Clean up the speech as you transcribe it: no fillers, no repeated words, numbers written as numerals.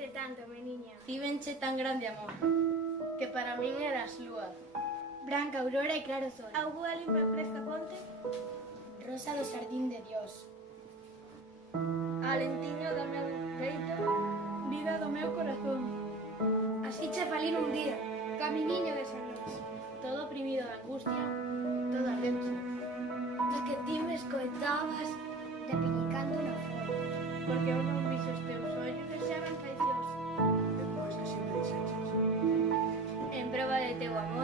quererte tanto, mi niña. Tívenche tan grande amor, que para min eras lúa. Branca aurora e claro sol. Auga limpa e fresca ponte. Rosa do xardín de Dios. Alentiño do meu peito. Vida do meu corazón. Así che falí nun día, caminiño de San Luis. Todo oprimido de angustia, todo ardente. Da que ti me escoitabas repinicando no fondo. Porque eu non vixo os teus ollos deseaban fai Dios. Depois así me dixeches. En proba de teu amor,